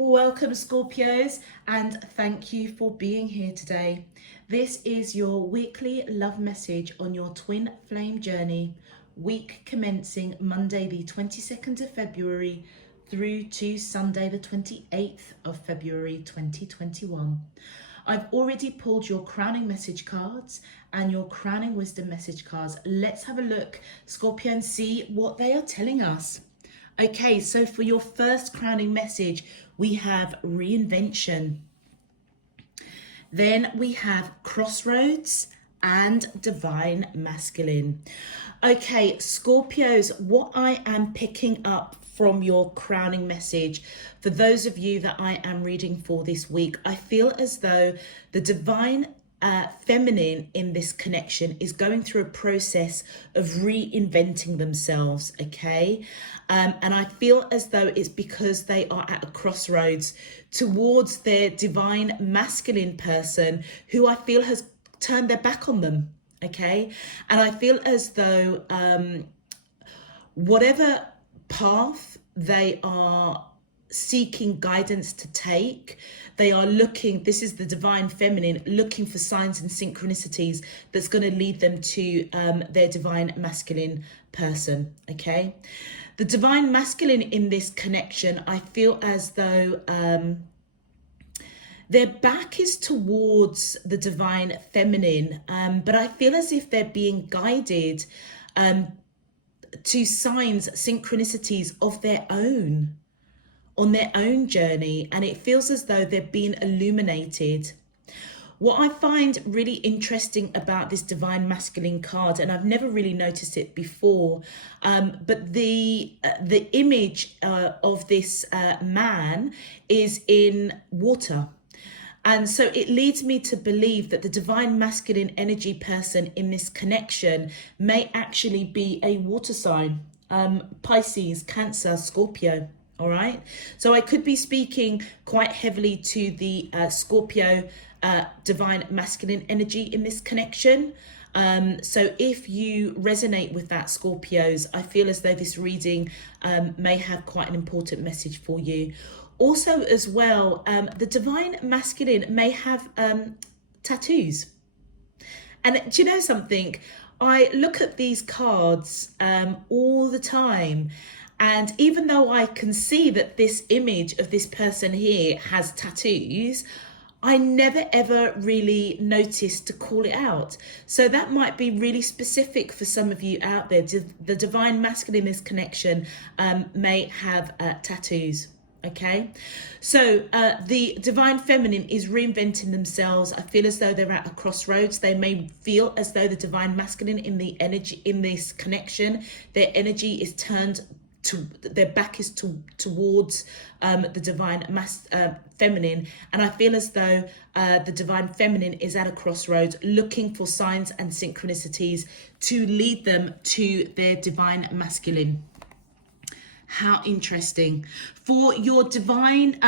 Welcome, Scorpios, and thank you for being here today. This is your weekly love message on your twin flame journey, week commencing Monday the 22nd of February through to Sunday the 28th of February 2021. I've already pulled your crowning message cards and your crowning wisdom message cards. Let's have a look, Scorpio, and see what they are telling us. Okay, so for your first crowning message, we have reinvention. Then we have crossroads and divine masculine. Okay, Scorpios, what I am picking up from your crowning message, for those of you that I am reading for this week, I feel as though the divine feminine in this connection is going through a process of reinventing themselves, okay? And I feel as though it's because they are at a crossroads towards their divine masculine person who I feel has turned their back on them, okay? And I feel as though whatever path they are seeking guidance to take, they are looking, this is the divine feminine, looking for signs and synchronicities that's going to lead them to their divine masculine person, okay? The divine masculine in this connection, I feel as though their back is towards the divine feminine, but I feel as if they're being guided to signs, synchronicities of their own, on their own journey, and it feels as though they're being illuminated. What I find really interesting about this divine masculine card, and I've never really noticed it before, but the image of this man is in water. And so it leads me to believe that the divine masculine energy person in this connection may actually be a water sign, Pisces, Cancer, Scorpio. All right, so I could be speaking quite heavily to the Scorpio divine masculine energy in this connection. So if you resonate with that, Scorpios, I feel as though this reading may have quite an important message for you. Also as well, the divine masculine may have tattoos. And do you know something? I look at these cards all the time. And even though I can see that this image of this person here has tattoos, I never ever really noticed to call it out. So that might be really specific for some of you out there. The divine masculine in this connection may have tattoos. Okay, so the divine feminine is reinventing themselves. I feel as though they're at a crossroads. They may feel as though the divine masculine in the energy in this connection, their energy is turned to, their back is towards the divine feminine, and I feel as though the divine feminine is at a crossroads looking for signs and synchronicities to lead them to their divine masculine. How interesting. For your divine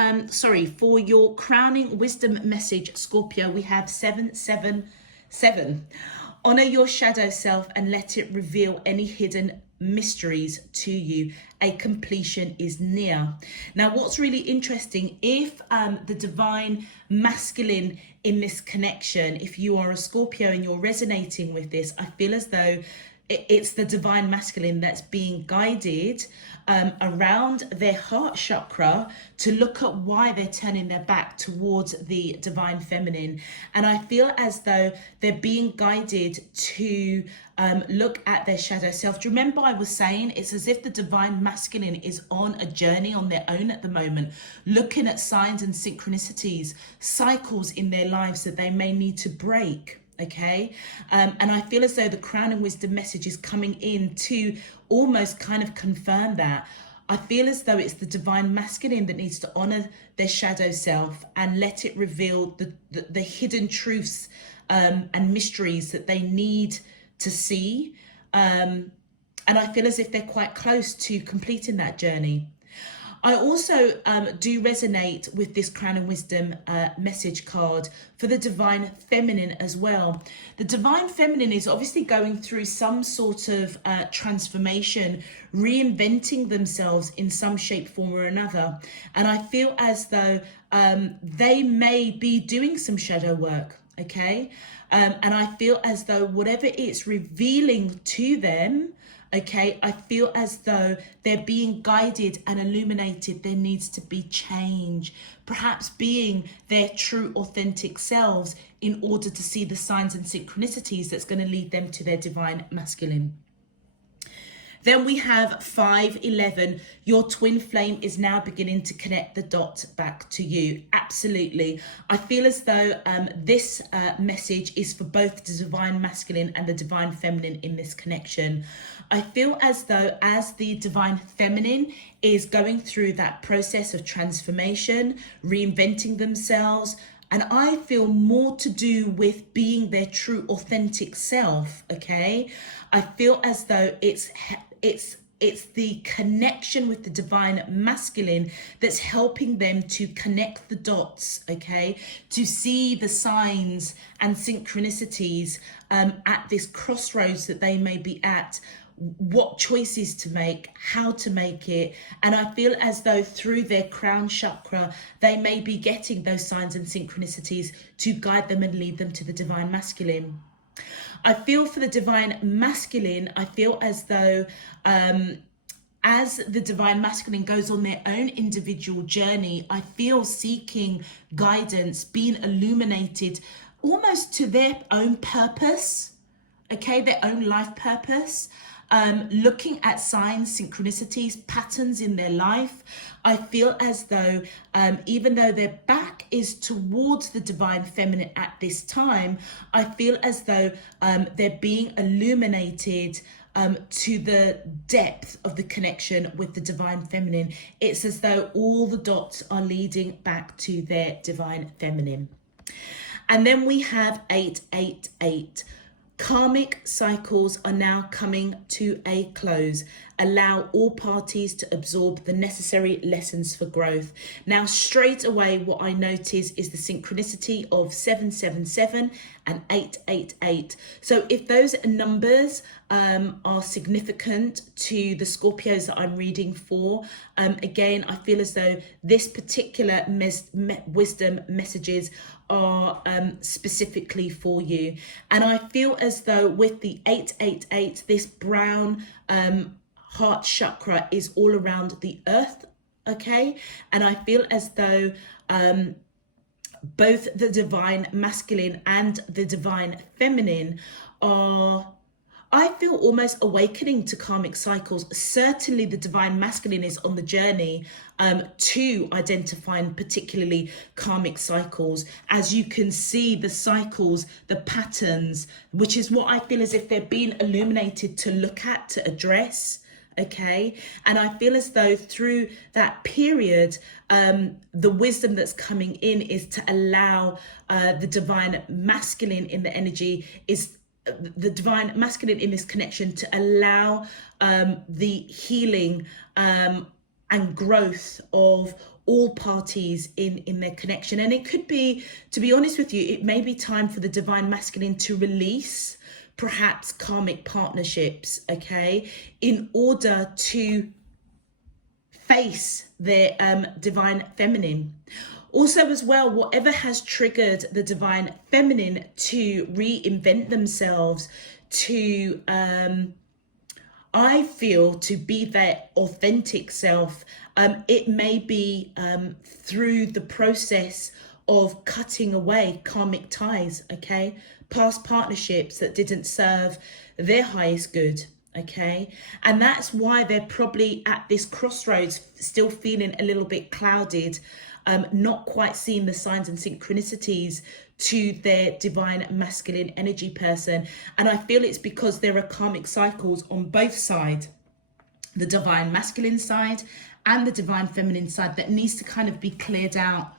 for your crowning wisdom message, Scorpio, we have 777. Honor your shadow self and let it reveal any hidden mysteries to you. A completion is near. Now, what's really interesting, if the divine masculine in this connection, if you are a Scorpio and you're resonating with this, I feel as though it's the divine masculine that's being guided around their heart chakra to look at why they're turning their back towards the divine feminine. And I feel as though they're being guided to look at their shadow self. Do you remember I was saying it's as if the divine masculine is on a journey on their own at the moment, looking at signs and synchronicities, cycles in their lives that they may need to break. Okay, and I feel as though the crowning wisdom message is coming in to almost kind of confirm that. I feel as though it's the divine masculine that needs to honor their shadow self and let it reveal the hidden truths and mysteries that they need to see. And I feel as if they're quite close to completing that journey. I also do resonate with this Crown and Wisdom message card for the Divine Feminine as well. The Divine Feminine is obviously going through some sort of transformation, reinventing themselves in some shape, form or another. And I feel as though they may be doing some shadow work, okay? And I feel as though whatever it's revealing to them, okay, I feel as though they're being guided and illuminated. There needs to be change, perhaps being their true authentic selves in order to see the signs and synchronicities that's going to lead them to their divine masculine. Then we have 5:11. Your twin flame is now beginning to connect the dots back to you. Absolutely. I feel as though this message is for both the divine masculine and the divine feminine in this connection. I feel as though as the divine feminine is going through that process of transformation, reinventing themselves, and I feel more to do with being their true authentic self, okay? I feel as though it's the connection with the divine masculine that's helping them to connect the dots, okay? To see the signs and synchronicities at this crossroads that they may be at, what choices to make, how to make it. And I feel as though through their crown chakra, they may be getting those signs and synchronicities to guide them and lead them to the divine masculine. I feel for the divine masculine, I feel as though as the divine masculine goes on their own individual journey, I feel seeking guidance, being illuminated almost to their own purpose, okay, their own life purpose. Looking at signs, synchronicities, patterns in their life. I feel as though even though their back is towards the divine feminine at this time, I feel as though they're being illuminated to the depth of the connection with the divine feminine. It's as though all the dots are leading back to their divine feminine. And then we have 888. Karmic cycles are now coming to a close. Allow all parties to absorb the necessary lessons for growth. Now, straight away, what I notice is the synchronicity of 777 and 888. So if those numbers are significant to the Scorpios that I'm reading for, again, I feel as though this particular wisdom messages are specifically for you. And I feel as though with the 888, this brown heart chakra is all around the earth, okay? And I feel as though both the divine masculine and the divine feminine are, I feel, almost awakening to karmic cycles. Certainly the divine masculine is on the journey to identifying particularly karmic cycles. As you can see, the cycles, the patterns, which is what I feel as if they're being illuminated to look at, to address, okay? And I feel as though through that period, the wisdom that's coming in is to allow the divine masculine in the energy is the divine masculine in this connection to allow the healing and growth of all parties in their connection. And it could be, to be honest with you, it may be time for the divine masculine to release perhaps karmic partnerships, okay, in order to face their divine feminine. Also as well, whatever has triggered the divine feminine to reinvent themselves, to, I feel, to be their authentic self, it may be through the process of cutting away karmic ties, okay? Past partnerships that didn't serve their highest good, okay? And that's why they're probably at this crossroads, still feeling a little bit clouded, not quite seeing the signs and synchronicities to their divine masculine energy person. And I feel it's because there are karmic cycles on both sides, the divine masculine side and the divine feminine side, that needs to kind of be cleared out.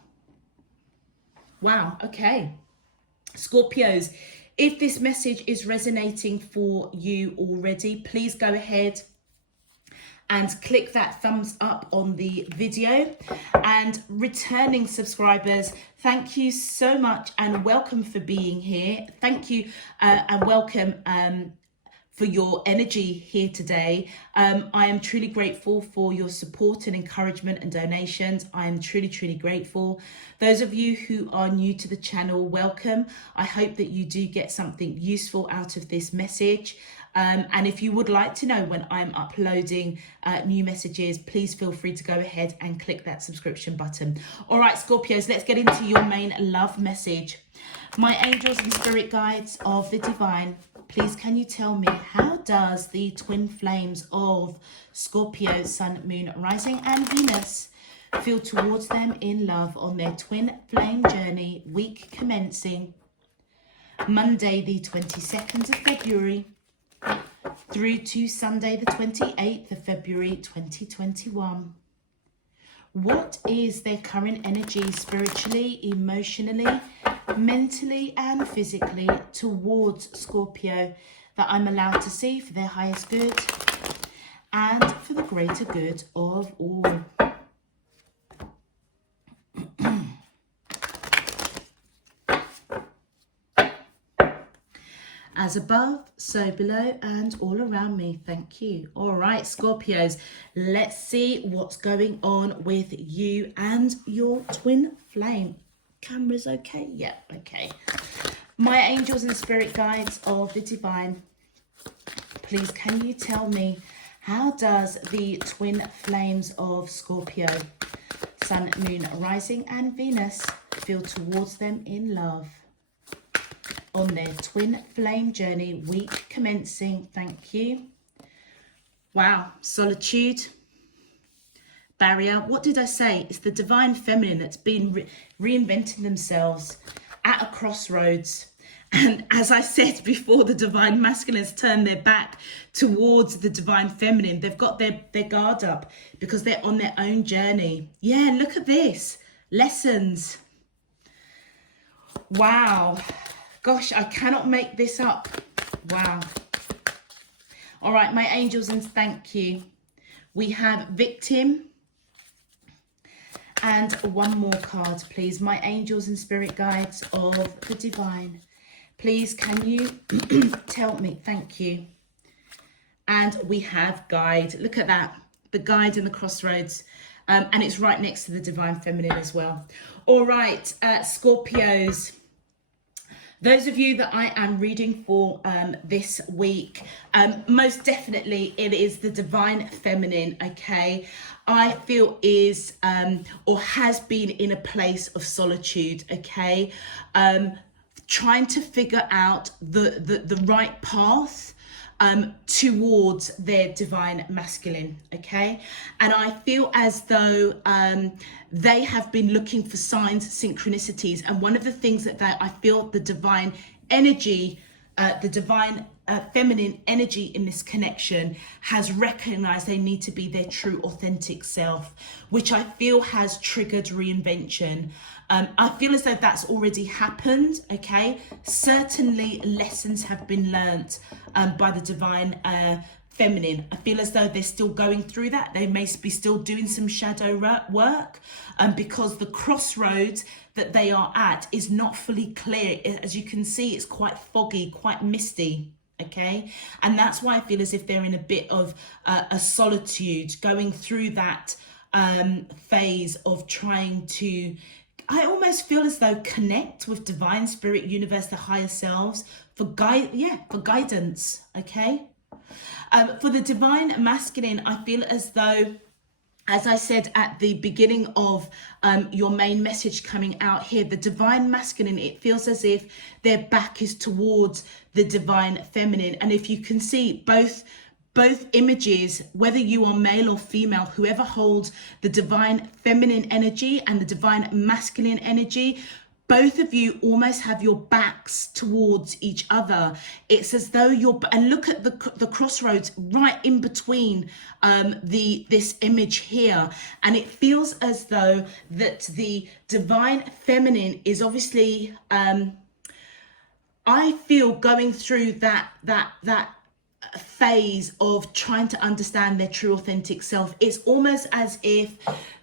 Wow, okay. Scorpios, if this message is resonating for you already, please go ahead and click that thumbs up on the video. And returning subscribers, thank you so much and welcome for being here. Thank you and welcome for your energy here today. I am truly grateful for your support and encouragement and donations. I am truly grateful. Those of you who are new to the channel, welcome. I hope that you do get something useful out of this message. And if you would like to know when I'm uploading new messages, please feel free to go ahead and click that subscription button. All right, Scorpios, let's get into your main love message. My angels and spirit guides of the divine, please can you tell me, how does the twin flames of Scorpio, Sun, Moon, Rising and Venus feel towards them in love on their twin flame journey, week commencing Monday the 22nd of February through to Sunday the 28th of February 2021. What is their current energy spiritually, emotionally, mentally and physically towards Scorpio that I'm allowed to see for their highest good and for the greater good of all? As above, so below and all around me. Thank you. All right, Scorpios, let's see what's going on with you and your twin flame. Camera's okay? Yeah, okay. My angels and spirit guides of the divine, please can you tell me, how does the twin flames of Scorpio, Sun, Moon, Rising and Venus feel towards them in love on their twin flame journey, week commencing? Thank you. Wow, solitude, barrier. What did I say? It's the divine feminine that's been reinventing themselves at a crossroads. And as I said before, the divine masculines turn their back towards the divine feminine. They've got their guard up because they're on their own journey. Yeah, look at this. Lessons. Wow. Gosh, I cannot make this up. Wow. All right, my angels, and thank you. We have victim. And one more card, please. My angels and spirit guides of the divine, please can you tell me? Thank you. And we have guide. Look at that. The guide and the crossroads. And it's right next to the divine feminine as well. All right, Scorpios. Those of you that I am reading for this week, most definitely it is the divine feminine, okay? I feel is or has been in a place of solitude, okay? Trying to figure out the right path towards their divine masculine, okay? And I feel as though they have been looking for signs, synchronicities, and one of the things that I feel the divine energy, the divine feminine energy in this connection has recognized they need to be their true authentic self, which I feel has triggered reinvention. I feel as though that's already happened, okay? Certainly lessons have been learnt by the divine feminine. I feel as though they're still going through that. They may be still doing some shadow work because the crossroads that they are at is not fully clear. As you can see, it's quite foggy, quite misty. Okay, and that's why I feel as if they're in a bit of a solitude, going through that phase of trying to, I almost feel as though, connect with divine spirit, universe, the higher selves for guidance. Okay, for the divine masculine, I feel as though, as I said at the beginning of your main message coming out here, the divine masculine, it feels as if their back is towards the divine feminine. And if you can see both images, whether you are male or female, whoever holds the divine feminine energy and the divine masculine energy, both of you almost have your backs towards each other. It's as though and look at the crossroads right in between this image here. And it feels as though that the divine feminine is obviously, I feel, going through that phase of trying to understand their true authentic self. It's almost as if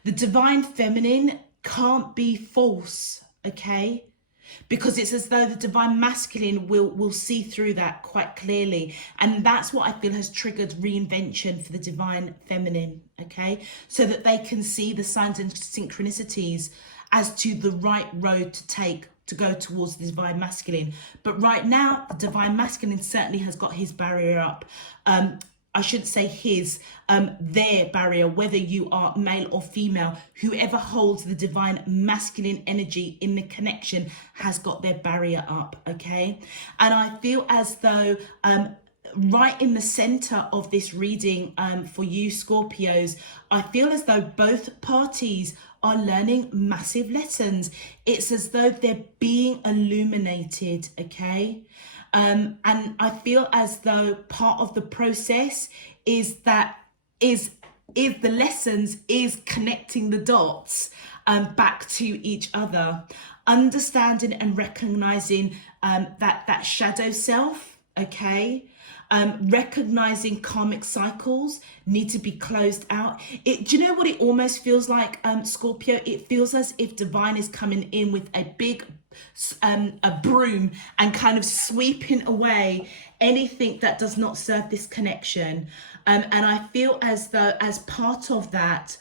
the divine feminine can't be false, okay? Because it's as though the divine masculine will see through that quite clearly. And that's what I feel has triggered reinvention for the divine feminine, okay? So that they can see the signs and synchronicities as to the right road to take to go towards the divine masculine. But right now, the divine masculine certainly has got his barrier up. I should say their barrier, whether you are male or female, whoever holds the divine masculine energy in the connection has got their barrier up, okay? And I feel as though right in the center of this reading for you Scorpios, I feel as though both parties are learning massive lessons. It's as though they're being illuminated, okay? And I feel as though part of the process is the lessons is connecting the dots back to each other, understanding and recognizing that shadow self, okay? Recognizing karmic cycles need to be closed out. Do you know what it almost feels like, Scorpio? It feels as if divine is coming in with a big a broom and kind of sweeping away anything that does not serve this connection. And I feel as though as part of that,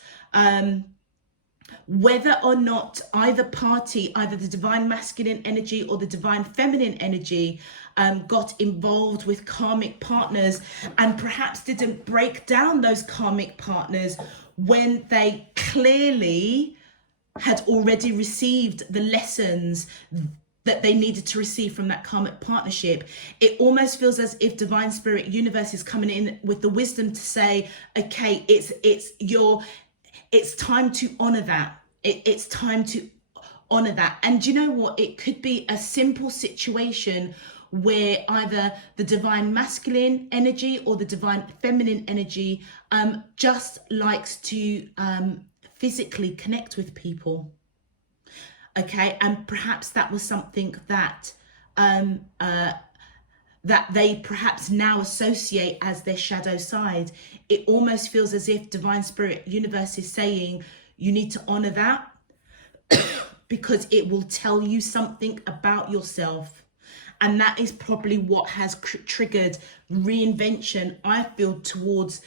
whether or not either party, either the divine masculine energy or the divine feminine energy, got involved with karmic partners and perhaps didn't break down those karmic partners when they clearly had already received the lessons that they needed to receive from that karmic partnership. It almost feels as if divine spirit universe is coming in with the wisdom to say, okay, it's time to honor that. It's time to honor that. And you know what? It could be a simple situation where either the divine masculine energy or the divine feminine energy just likes to physically connect with people. Okay, and perhaps that was something that that they perhaps now associate as their shadow side. It almost feels as if divine spirit universe is saying you need to honor that because it will tell you something about yourself. And that is probably what has triggered reinvention, I feel, towards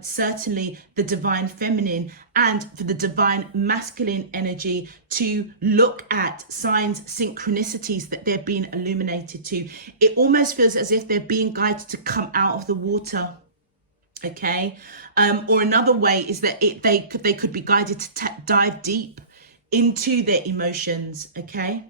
certainly the divine feminine and for the divine masculine energy to look at signs, synchronicities that they're being illuminated to. It almost feels as if they're being guided to come out of the water. Okay. Or another way is that they could be guided to dive deep into their emotions. Okay.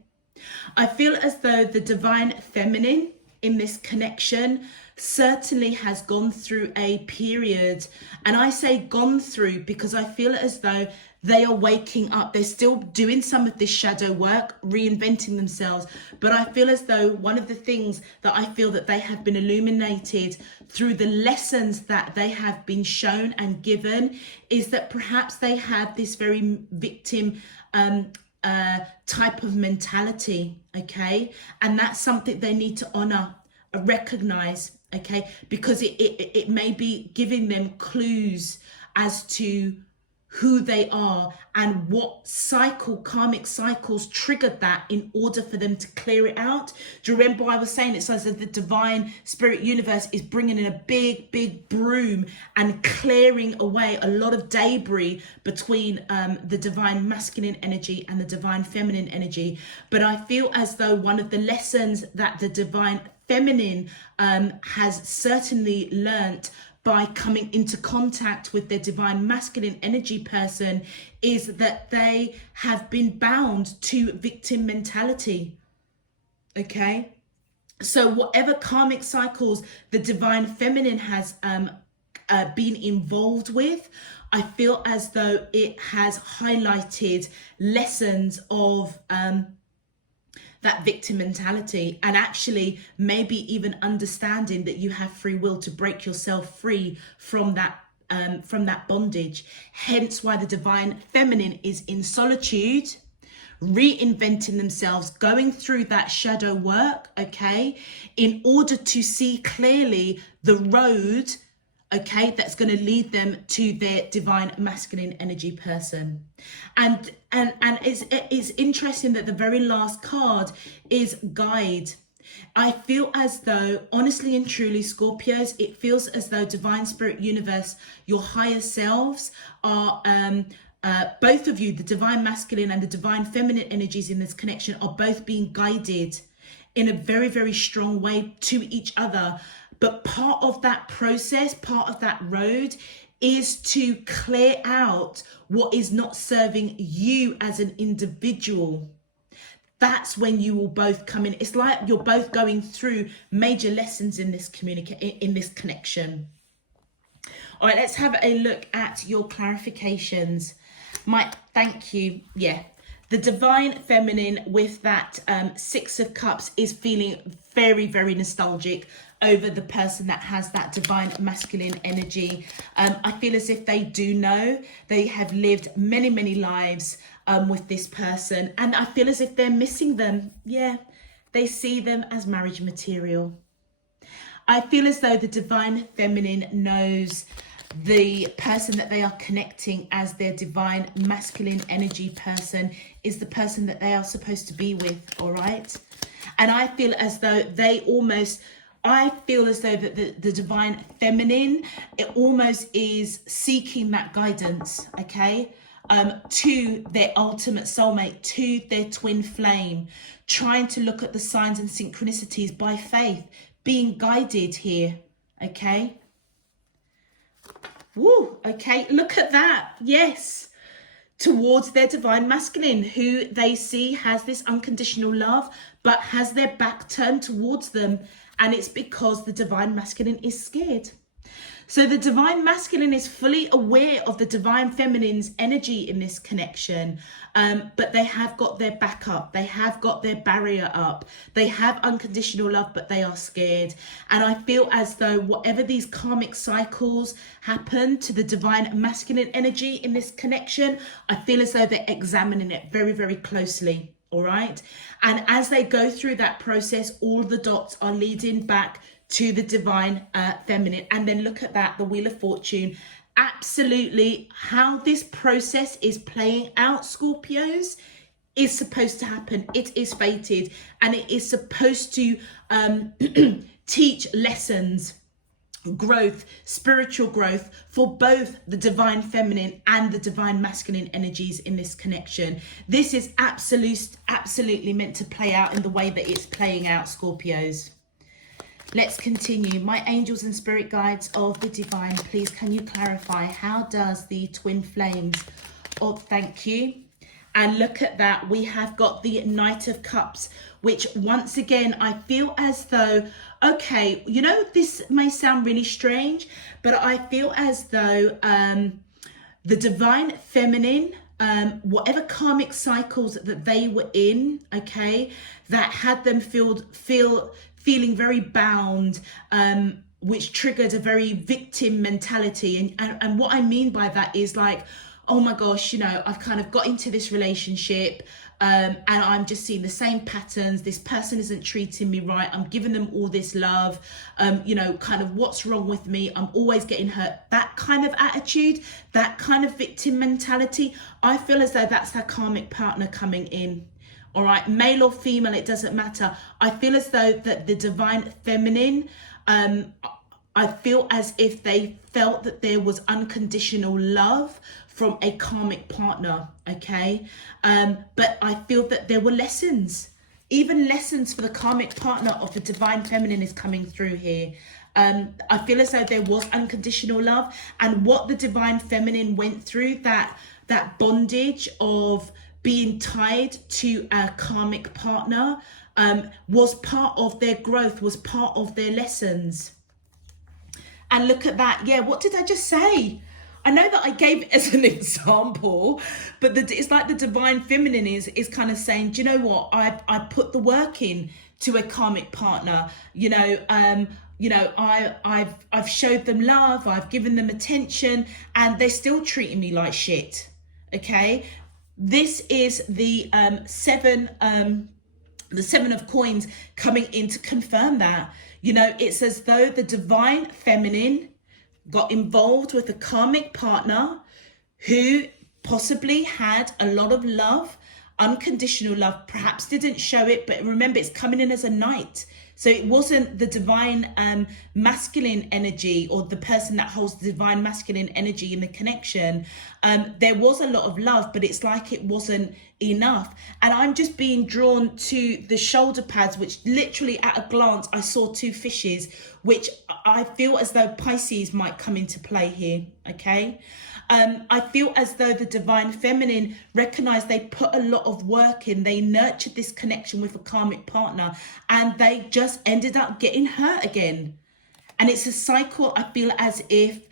I feel as though the divine feminine in this connection certainly has gone through a period, and I say gone through because I feel as though they are waking up. They're still doing some of this shadow work, reinventing themselves, but I feel as though one of the things that I feel that they have been illuminated through the lessons that they have been shown and given is that perhaps they have this very victim type of mentality, okay? And that's something they need to honor, recognize, okay? Because it may be giving them clues as to who they are and what karmic cycles triggered that in order for them to clear it out. Do you remember I was saying it's as if the divine spirit universe is bringing in a big broom and clearing away a lot of debris between the divine masculine energy and the divine feminine energy. But I feel as though one of the lessons that the divine feminine has certainly learnt by coming into contact with their divine masculine energy person is that they have been bound to victim mentality. Okay, so whatever karmic cycles the divine feminine has been involved with, I feel as though it has highlighted lessons of that victim mentality, and actually maybe even understanding that you have free will to break yourself free from that bondage. Hence why the divine feminine is in solitude, reinventing themselves, going through that shadow work, okay, in order to see clearly the road, okay, that's going to lead them to their divine masculine energy person. And it's interesting that the very last card is guide. I feel as though, honestly and truly, Scorpios, it feels as though divine spirit universe, your higher selves are both of you, the divine masculine and the divine feminine energies in this connection, are both being guided in a very, very strong way to each other. But part of that process, part of that road, is to clear out what is not serving you as an individual. That's when you will both come in. It's like you're both going through major lessons in this in this connection. All right, let's have a look at your clarifications. Thank you. Yeah. The divine feminine with that 6 of Cups is feeling very, very nostalgic over the person that has that divine masculine energy. I feel as if they do know they have lived many, many lives with this person, and I feel as if they're missing them. Yeah, they see them as marriage material. I feel as though the divine feminine knows the person that they are connecting as their divine masculine energy person is the person that they are supposed to be with, all right? And I feel as though I feel as though that the divine feminine, it almost is seeking that guidance, okay? To their ultimate soulmate, to their twin flame, trying to look at the signs and synchronicities by faith, being guided here, okay? Woo, okay, look at that, yes. Towards their divine masculine, who they see has this unconditional love, but has their back turned towards them. And it's because the divine masculine is scared. So the divine masculine is fully aware of the divine feminine's energy in this connection, but they have got their back up. They have got their barrier up. They have unconditional love, but they are scared. And I feel as though whatever these karmic cycles happen to the divine masculine energy in this connection, I feel as though they're examining it very, very closely. All right. And as they go through that process, all the dots are leading back to the divine feminine. And then look at that, the Wheel of Fortune. Absolutely how this process is playing out, Scorpios, is supposed to happen. It is fated, and it is supposed to teach lessons, growth, spiritual growth for both the divine feminine and the divine masculine energies in this connection. This is absolutely meant to play out in the way that it's playing out, Scorpios. Let's continue. My angels and spirit guides of the divine, please can you clarify, how does the twin flames thank you. And look at that, we have got the Knight of Cups, which once again, I feel as though, okay, you know, this may sound really strange, but I feel as though the divine feminine, whatever karmic cycles that they were in, okay, that had them feeling very bound, which triggered a very victim mentality. And what I mean by that is like, oh my gosh, you know, I've kind of got into this relationship and I'm just seeing the same patterns. This person isn't treating me right. I'm giving them all this love. You know, kind of what's wrong with me? I'm always getting hurt. That kind of attitude, that kind of victim mentality, I feel as though that's their karmic partner coming in. All right, male or female, it doesn't matter. I feel as though that the divine feminine, I feel as if they felt that there was unconditional love from a karmic partner, okay? But I feel that there were lessons, even lessons for the karmic partner of the divine feminine is coming through here. I feel as though there was unconditional love, and what the divine feminine went through, that bondage of being tied to a karmic partner, was part of their growth, was part of their lessons. And look at that. Yeah, what did I just say? I know that I gave it as an example, but it's like the divine feminine is kind of saying, do you know what? I put the work in to a karmic partner. You know, I've showed them love, I've given them attention, and they're still treating me like shit. Okay, This is the seven of coins coming in to confirm that. You know, it's as though the divine feminine got involved with a karmic partner who possibly had a lot of love, unconditional love, perhaps didn't show it, but remember, it's coming in as a knight. So it wasn't the divine masculine energy, or the person that holds the divine masculine energy in the connection. There was a lot of love, but it's like it wasn't enough. And I'm just being drawn to the shoulder pads, which literally at a glance, I saw two fishes, which I feel as though Pisces might come into play here, okay? I feel as though the divine feminine recognized they put a lot of work in. They nurtured this connection with a karmic partner, and they just ended up getting hurt again. And it's a cycle. I feel as if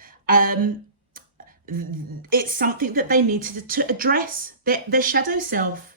it's something that they needed to address, their shadow self.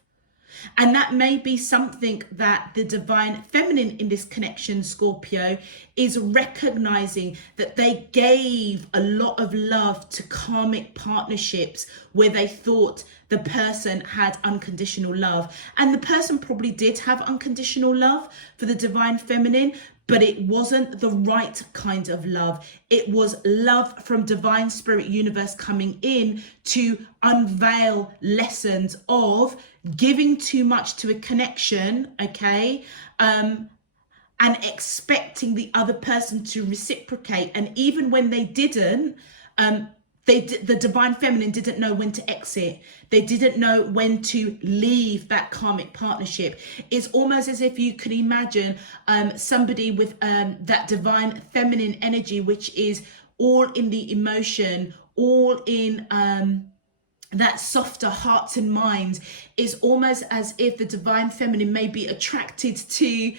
And that may be something that the divine feminine in this connection, Scorpio, is recognizing, that they gave a lot of love to karmic partnerships where they thought the person had unconditional love. And the person probably did have unconditional love for the divine feminine, but it wasn't the right kind of love. It was love from divine spirit universe coming in to unveil lessons of giving too much to a connection, okay? And expecting the other person to reciprocate. And even when they didn't, the divine feminine didn't know when to exit. They didn't know when to leave that karmic partnership. It's almost as if you could imagine somebody with that divine feminine energy, which is all in the emotion, all in that softer hearts and minds. Is almost as if the divine feminine may be attracted to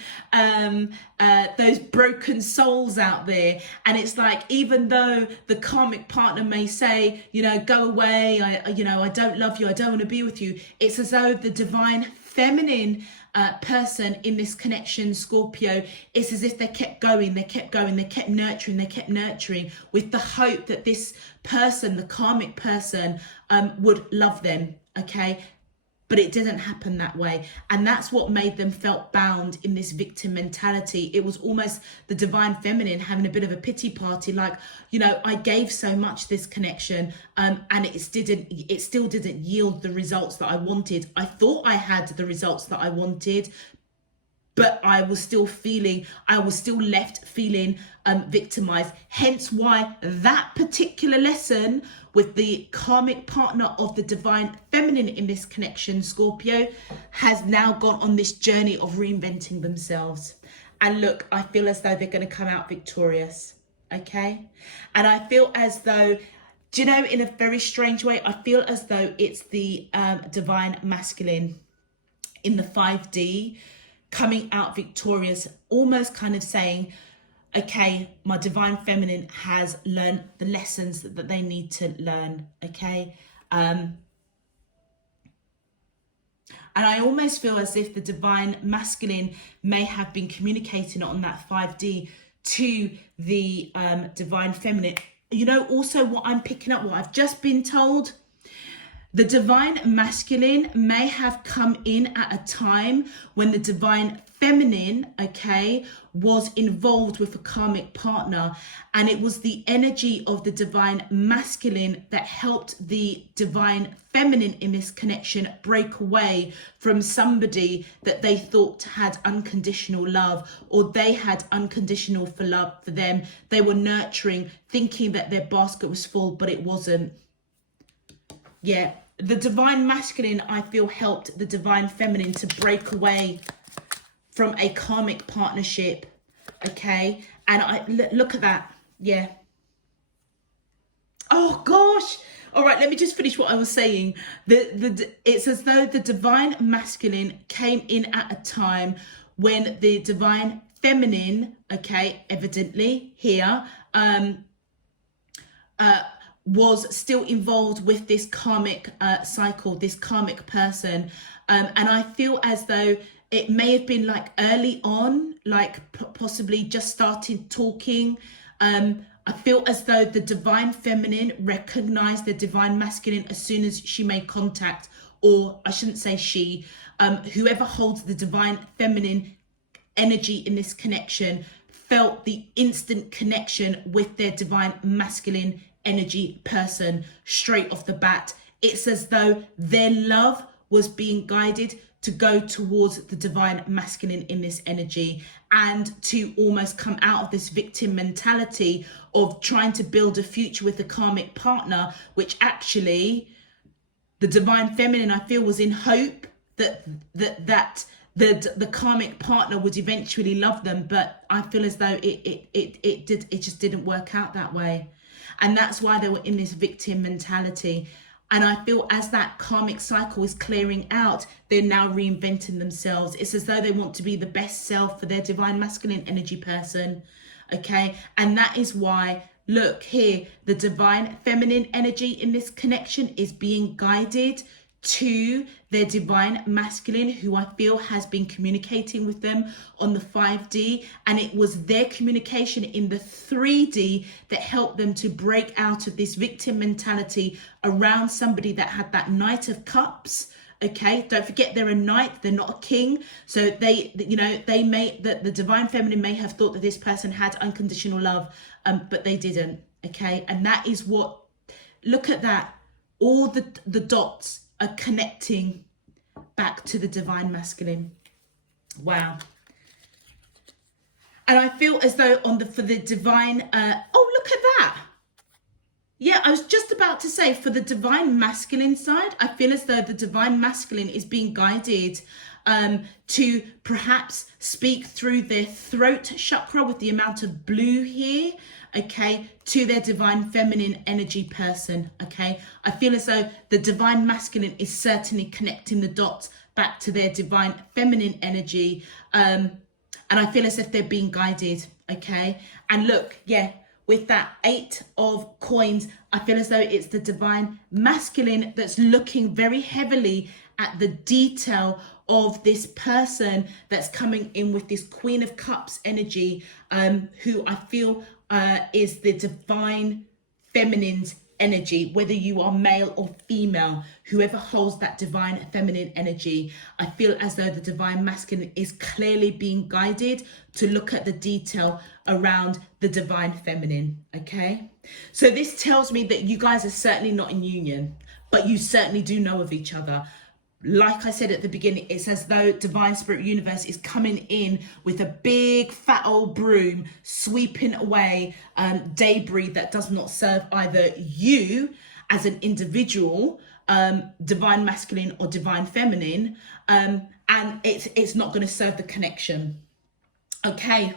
those broken souls out there. And it's like, even though the karmic partner may say, you know, go away, I don't love you, I don't want to be with you, it's as though the divine feminine person in this connection, Scorpio, it's as if they kept going, they kept nurturing with the hope that this person, the karmic person, would love them, okay? But it didn't happen that way. And that's what made them felt bound in this victim mentality. It was almost the divine feminine having a bit of a pity party, like, you know, I gave so much this connection, and it still didn't yield the results that I wanted. I thought I had the results that I wanted, but I was still left feeling victimized. Hence why that particular lesson with the karmic partner of the divine feminine in this connection, Scorpio, has now gone on this journey of reinventing themselves. And look, I feel as though they're going to come out victorious, okay? And I feel as though, do you know, in a very strange way, I feel as though it's the divine masculine in the 5D coming out victorious, almost kind of saying, okay, my divine feminine has learned the lessons that they need to learn, okay? And I almost feel as if the divine masculine may have been communicating on that 5D to the divine feminine. You know, also what I'm picking up, what I've just been told, the divine masculine may have come in at a time when the divine feminine, okay, was involved with a karmic partner, and it was the energy of the divine masculine that helped the divine feminine in this connection break away from somebody that they thought had unconditional love, or they had unconditional love for them. They were nurturing, thinking that their basket was full, but it wasn't. Yeah, the divine masculine, I feel, helped the divine feminine to break away from a karmic partnership, okay? And I look at that, yeah. Oh gosh. All right, let me just finish what I was saying. It's as though the divine masculine came in at a time when the divine feminine, okay, evidently here, was still involved with this karmic cycle, this karmic person. And I feel as though it may have been like early on, like possibly just started talking. I feel as though the divine feminine recognized the divine masculine as soon as she made contact or I shouldn't say she, whoever holds the divine feminine energy in this connection felt the instant connection with their divine masculine energy person straight off the bat. It's as though their love was being guided to go towards the divine masculine in this energy, and to almost come out of this victim mentality of trying to build a future with a karmic partner, which actually the divine feminine, I feel, was in hope that the karmic partner would eventually love them, but I feel as though it just didn't work out that way. And that's why they were in this victim mentality. And I feel as that karmic cycle is clearing out, they're now reinventing themselves. It's as though they want to be the best self for their divine masculine energy person. Okay. And that is why, look here, the divine feminine energy in this connection is being guided to their divine masculine, who I feel has been communicating with them on the 5D, and it was their communication in the 3D that helped them to break out of this victim mentality around somebody that had that Knight of Cups. Okay, don't forget they're a knight, they're not a king. So they, you know, they may, the divine feminine may have thought that this person had unconditional love, but they didn't. Okay, and that is what, look at that, all the dots are connecting back to the divine masculine. Wow. And I feel as though for the divine, oh, look at that. Yeah, I was just about to say, for the divine masculine side, I feel as though the divine masculine is being guided to perhaps speak through their throat chakra with the amount of blue here, okay, to their divine feminine energy person, okay. I feel as though the divine masculine is certainly connecting the dots back to their divine feminine energy, and I feel as if they're being guided, okay. And look, yeah, with that 8 of coins, I feel as though it's the divine masculine that's looking very heavily at the detail of this person that's coming in with this Queen of Cups energy, who I feel is the divine feminine's energy, whether you are male or female, whoever holds that divine feminine energy. I feel as though the divine masculine is clearly being guided to look at the detail around the divine feminine, okay? So this tells me that you guys are certainly not in union, but you certainly do know of each other. Like I said at the beginning, it's as though divine spirit universe is coming in with a big fat old broom, sweeping away debris that does not serve either you as an individual, divine masculine or divine feminine, and it's not going to serve the connection. Okay.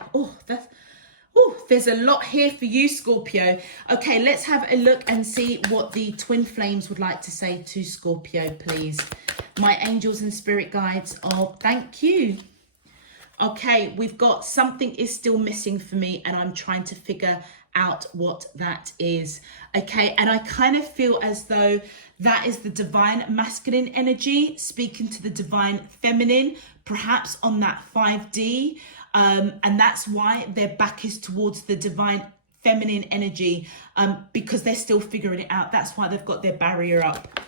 There's a lot here for you, Scorpio. Okay, let's have a look and see what the twin flames would like to say to Scorpio, please. My angels and spirit guides, oh, thank you. Okay, we've got something is still missing for me, and I'm trying to figure out what that is. Okay, and I kind of feel as though that is the divine masculine energy speaking to the divine feminine, perhaps on that 5D. And that's why their back is towards the divine feminine energy, because they're still figuring it out. That's why they've got their barrier up.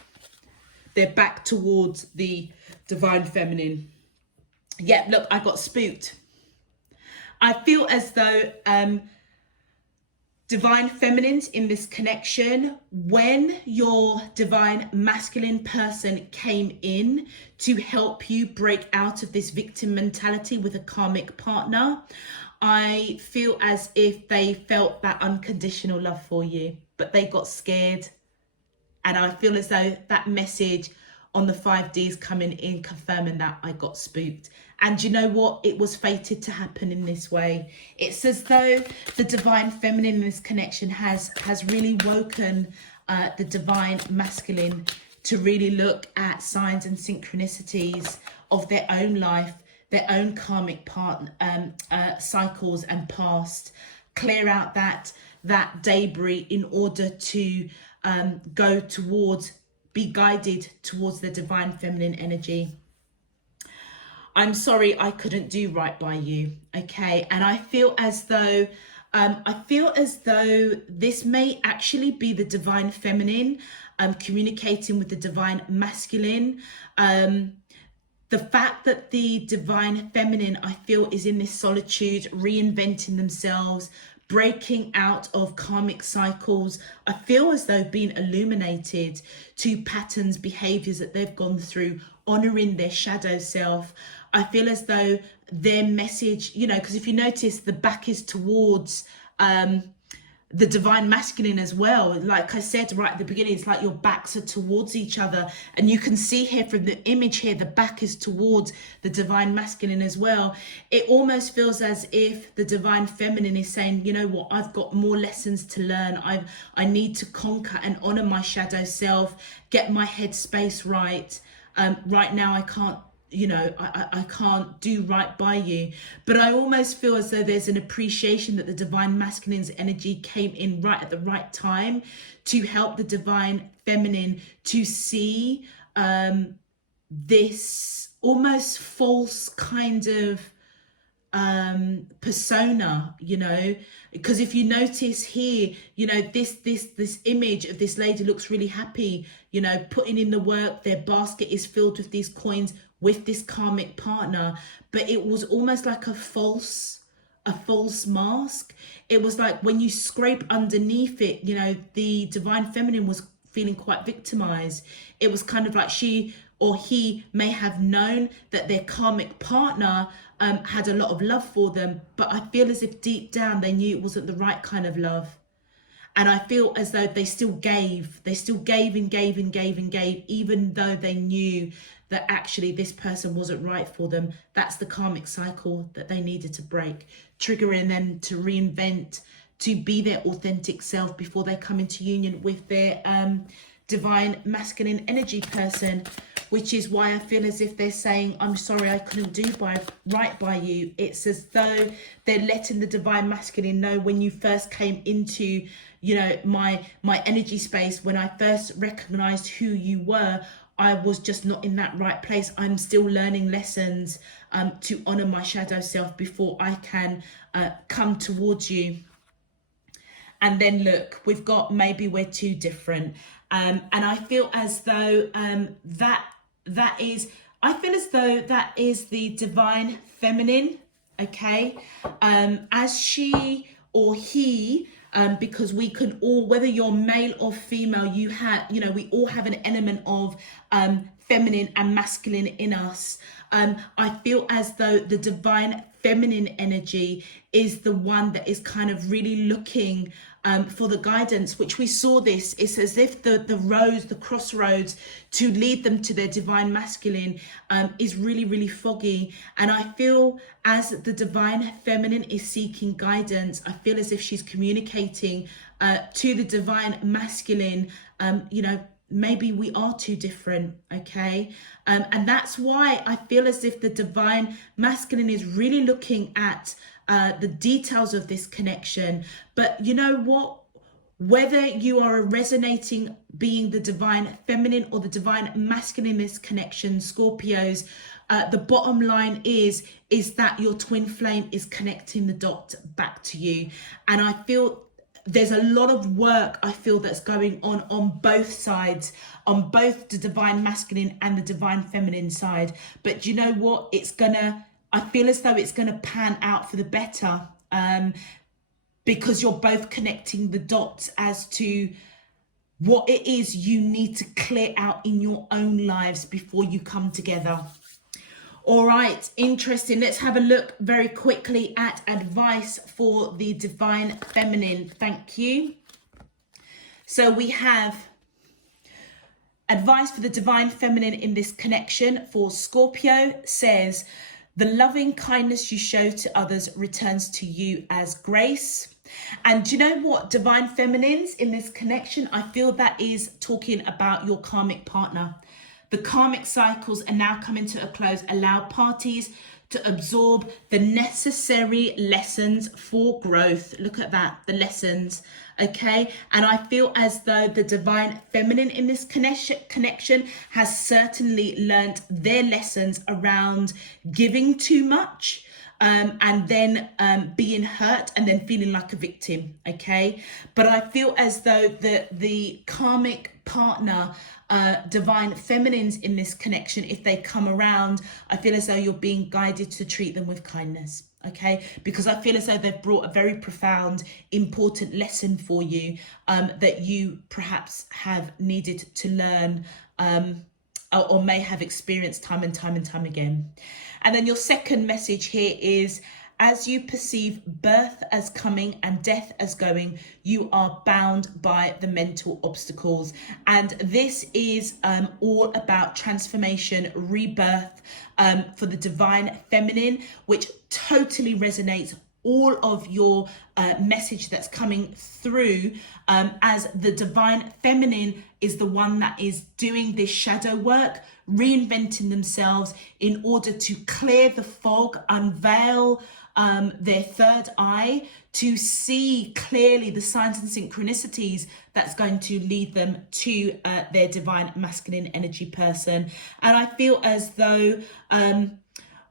They're back towards the divine feminine. Yeah, look, I got spooked. I feel as though divine feminines in this connection, when your divine masculine person came in to help you break out of this victim mentality with a karmic partner, I feel as if they felt that unconditional love for you, but they got scared. And I feel as though that message on the 5D is coming in, confirming that I got spooked. And you know what? It was fated to happen in this way. It's as though the divine feminine in this connection has really woken the divine masculine to really look at signs and synchronicities of their own life, their own karmic cycles and past, clear out that debris in order to go towards, be guided towards the divine feminine energy. I'm sorry I couldn't do right by you, okay? And I feel as though this may actually be the divine feminine communicating with the divine masculine. The fact that the divine feminine, I feel, is in this solitude, reinventing themselves, breaking out of karmic cycles. I feel as though being illuminated to patterns, behaviors that they've gone through, honoring their shadow self. I feel as though their message, you know, because if you notice, the back is towards the divine masculine as well. Like I said right at the beginning, it's like your backs are towards each other, and you can see here from the image here, the back is towards the divine masculine as well. It almost feels as if the divine feminine is saying, you know what, I've got more lessons to learn. I need to conquer and honor my shadow self, get my headspace right. Right now I can't, you know, I can't do right by you. But I almost feel as though there's an appreciation that the divine masculine's energy came in right at the right time to help the divine feminine to see this almost false kind of persona, you know, because if you notice here, you know, this image of this lady looks really happy, you know, putting in the work. Their basket is filled with these coins with this karmic partner, but it was almost like a false mask. It was like when you scrape underneath it, you know, the divine feminine was feeling quite victimized. It was kind of like she or he may have known that their karmic partner had a lot of love for them, but I feel as if deep down they knew it wasn't the right kind of love. And I feel as though they still gave and gave, even though they knew that actually this person wasn't right for them. That's the karmic cycle that they needed to break, triggering them to reinvent, to be their authentic self before they come into union with their divine masculine energy person, which is why I feel as if they're saying, I'm sorry, I couldn't do right by you. It's as though they're letting the divine masculine know, when you first came into, you know, my energy space, when I first recognized who you were, I was just not in that right place. I'm still learning lessons to honor my shadow self before I can come towards you. And then look, we've got maybe we're too different. And I feel as though that is the divine feminine, okay? As she or he, because we can all, whether you're male or female, we all have an element of feminine and masculine in us. I feel as though the divine feminine energy is the one that is kind of really looking for the guidance, which we saw this. It's as if the crossroads to lead them to their divine masculine is really, really foggy. And I feel as the divine feminine is seeking guidance, I feel as if she's communicating to the divine masculine, maybe we are too different, okay? And that's why I feel as if the divine masculine is really looking at the details of this connection. But you know what? Whether you are resonating being the divine feminine or the divine masculine in this connection, Scorpios, the bottom line is that your twin flame is connecting the dot back to you. And I feel there's a lot of work, I feel, that's going on both sides, on both the divine masculine and the divine feminine side. But you know what? I feel as though it's gonna pan out for the better, because you're both connecting the dots as to what it is you need to clear out in your own lives before you come together. All right, interesting. Let's have a look very quickly at advice for the divine feminine. Thank you. So we have advice for the divine feminine in this connection for Scorpio. Says, the loving kindness you show to others returns to you as grace. And do you know what, divine feminines in this connection, I feel that is talking about your karmic partner. The karmic cycles are now coming to a close. Allow parties to absorb the necessary lessons for growth. Look at that, the lessons, okay? And I feel as though the divine feminine in this connection has certainly learnt their lessons around giving too much, and then being hurt and then feeling like a victim, okay? But I feel as though the karmic partner, divine feminines in this connection, if they come around, I feel as though you're being guided to treat them with kindness, okay? Because I feel as though they've brought a very profound, important lesson for you, that you perhaps have needed to learn, or may have experienced time and time again. And then your second message here is, as you perceive birth as coming and death as going, you are bound by the mental obstacles. And this is all about transformation, rebirth, for the divine feminine, which totally resonates all of your message that's coming through, as the divine feminine is the one that is doing this shadow work, reinventing themselves in order to clear the fog, unveil their third eye, to see clearly the signs and synchronicities that's going to lead them to their divine masculine energy person. And I feel as though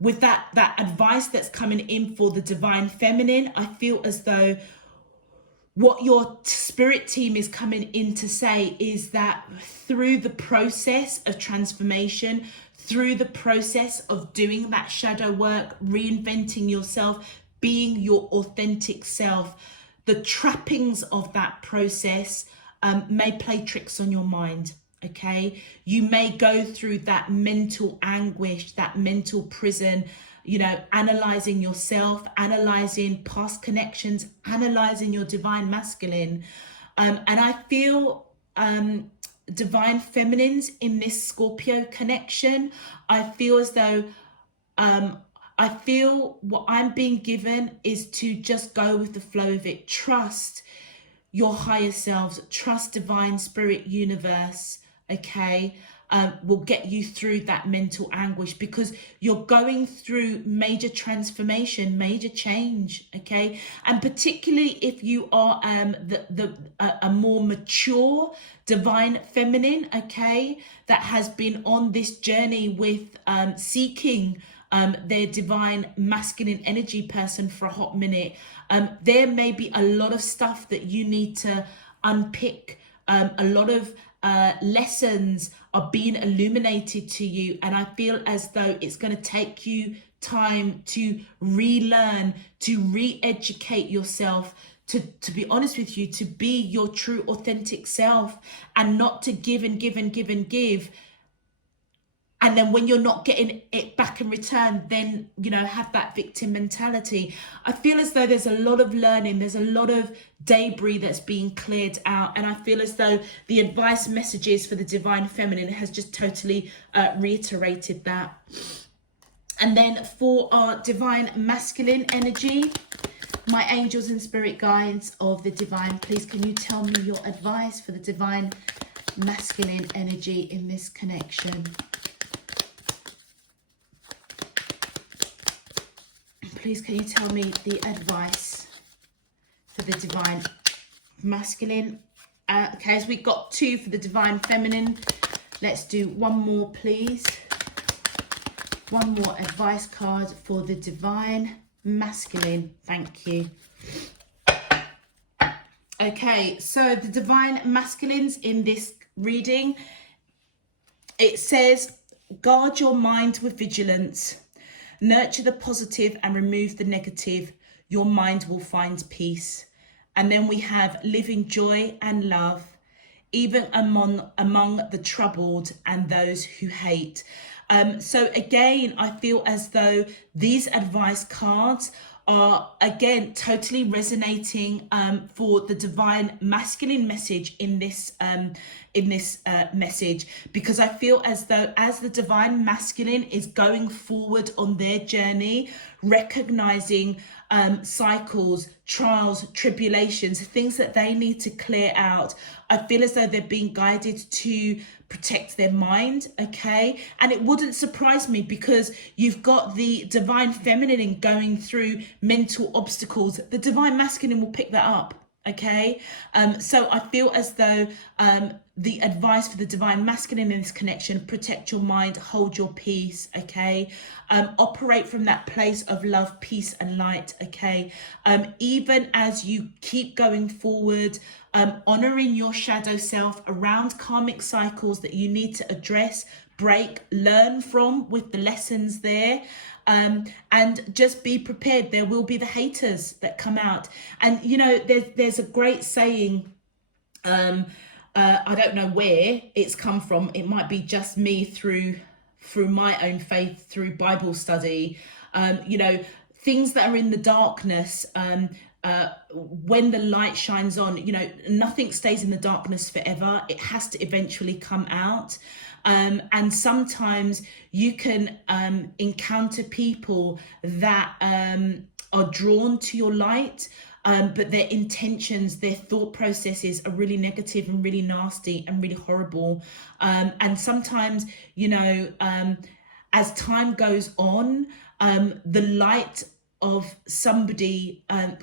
with that advice that's coming in for the divine feminine, I feel as though what your spirit team is coming in to say is that through the process of transformation, through the process of doing that shadow work, reinventing yourself, being your authentic self, the trappings of that process may play tricks on your mind. Okay, you may go through that mental anguish, that mental prison, you know, analyzing yourself, analyzing past connections, analyzing your divine masculine. And I feel divine feminines in this Scorpio connection, I feel as though I feel what I'm being given is to just go with the flow of it. Trust your higher selves, trust divine spirit universe, okay, will get you through that mental anguish, because you're going through major transformation, major change, okay? And particularly if you are a more mature divine feminine, okay, that has been on this journey with seeking their divine masculine energy person for a hot minute, there may be a lot of stuff that you need to unpick. A lot of lessons are being illuminated to you, and I feel as though it's going to take you time to relearn, to re-educate yourself, to be honest with you, to be your true authentic self, and not to give and give and give and give, and then when you're not getting it back in return, then, you know, have that victim mentality. I feel as though there's a lot of learning, there's a lot of debris that's being cleared out. And I feel as though the advice messages for the divine feminine has just totally reiterated that. And then for our divine masculine energy, my angels and spirit guides of the divine, please can you tell me your advice for the divine masculine energy in this connection? Please can you tell me the advice for the divine masculine? Okay, as we got 2 for the divine feminine, let's do one more, please. One more advice card for the divine masculine. Thank you. Okay, so the divine masculines in this reading, it says, guard your mind with vigilance. Nurture the positive and remove the negative. Your mind will find peace. And then we have living joy and love, even among the troubled and those who hate. So again, I feel as though these advice cards are again totally resonating for the divine masculine message in this message, because I feel as though as the divine masculine is going forward on their journey, recognizing cycles, trials, tribulations, things that they need to clear out, I feel as though they're being guided to protect their mind, okay? And it wouldn't surprise me, because you've got the divine feminine going through mental obstacles. The divine masculine will pick that up, Okay, so I feel as though the advice for the divine masculine in this connection: protect your mind, hold your peace. Okay, operate from that place of love, peace and light. Okay, even as you keep going forward, honoring your shadow self around karmic cycles that you need to address, break, learn from with the lessons there. And just be prepared. There will be the haters that come out. And, you know, there's a great saying, I don't know where it's come from. It might be just me through my own faith, through Bible study. You know, things that are in the darkness, when the light shines on, you know, nothing stays in the darkness forever. It has to eventually come out. And sometimes you can encounter people that are drawn to your light, but their intentions, their thought processes are really negative and really nasty and really horrible. And sometimes, you know, as time goes on, the light of somebody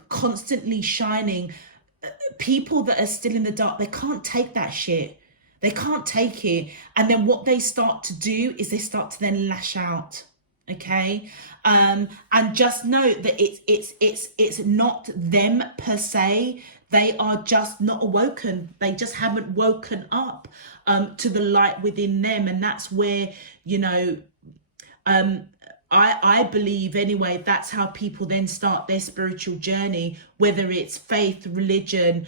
constantly shining, people that are still in the dark, they can't take that shit. They can't take it. And then what they start to do is they start to then lash out. Okay. And just know that it's not them per se. They are just not awoken. They just haven't woken up to the light within them. And that's where, you know, I believe anyway, that's how people then start their spiritual journey, whether it's faith, religion,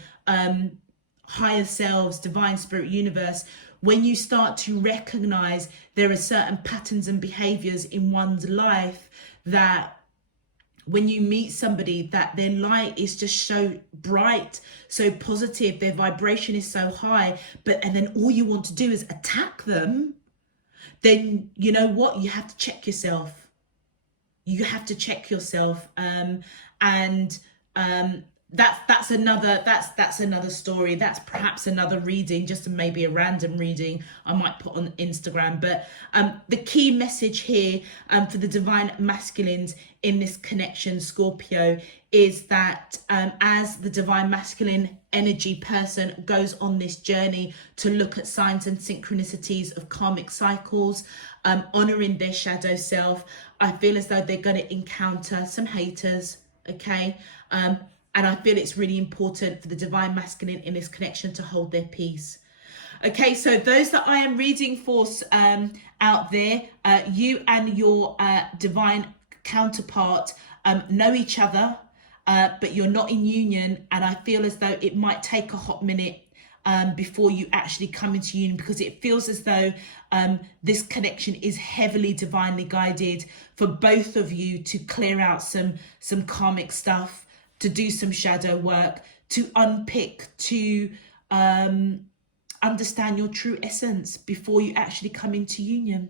higher selves, divine spirit, universe. When you start to recognize there are certain patterns and behaviors in one's life, that when you meet somebody, that their light is just so bright, so positive, their vibration is so high, and then all you want to do is attack them, then you know what, you have to check yourself. You have to check yourself. That's another story. That's perhaps another reading, just maybe a random reading I might put on Instagram. But the key message here for the divine masculines in this connection, Scorpio, is that as the divine masculine energy person goes on this journey to look at signs and synchronicities of karmic cycles, honoring their shadow self, I feel as though they're going to encounter some haters. Okay. And I feel it's really important for the divine masculine in this connection to hold their peace. Okay, so those that I am reading for out there, you and your divine counterpart know each other, but you're not in union. And I feel as though it might take a hot minute before you actually come into union, because it feels as though this connection is heavily divinely guided for both of you to clear out some karmic stuff, to do some shadow work, to unpick, to understand your true essence before you actually come into union.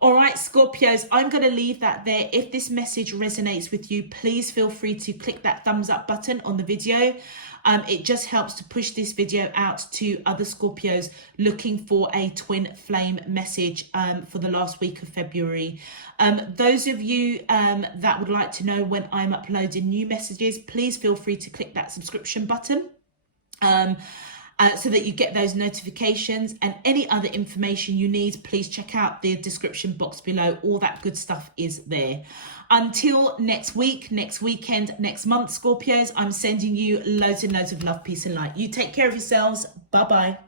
All right, Scorpios, I'm going to leave that there. If this message resonates with you, please feel free to click that thumbs up button on the video. It just helps to push this video out to other Scorpios looking for a twin flame message for the last week of February. Those of you that would like to know when I'm uploading new messages, please feel free to click that subscription button. So that you get those notifications, and any other information you need, please check out the description box below. All that good stuff is there. Until next week, next weekend, next month, Scorpios, I'm sending you loads and loads of love, peace and light. You take care of yourselves. Bye-bye.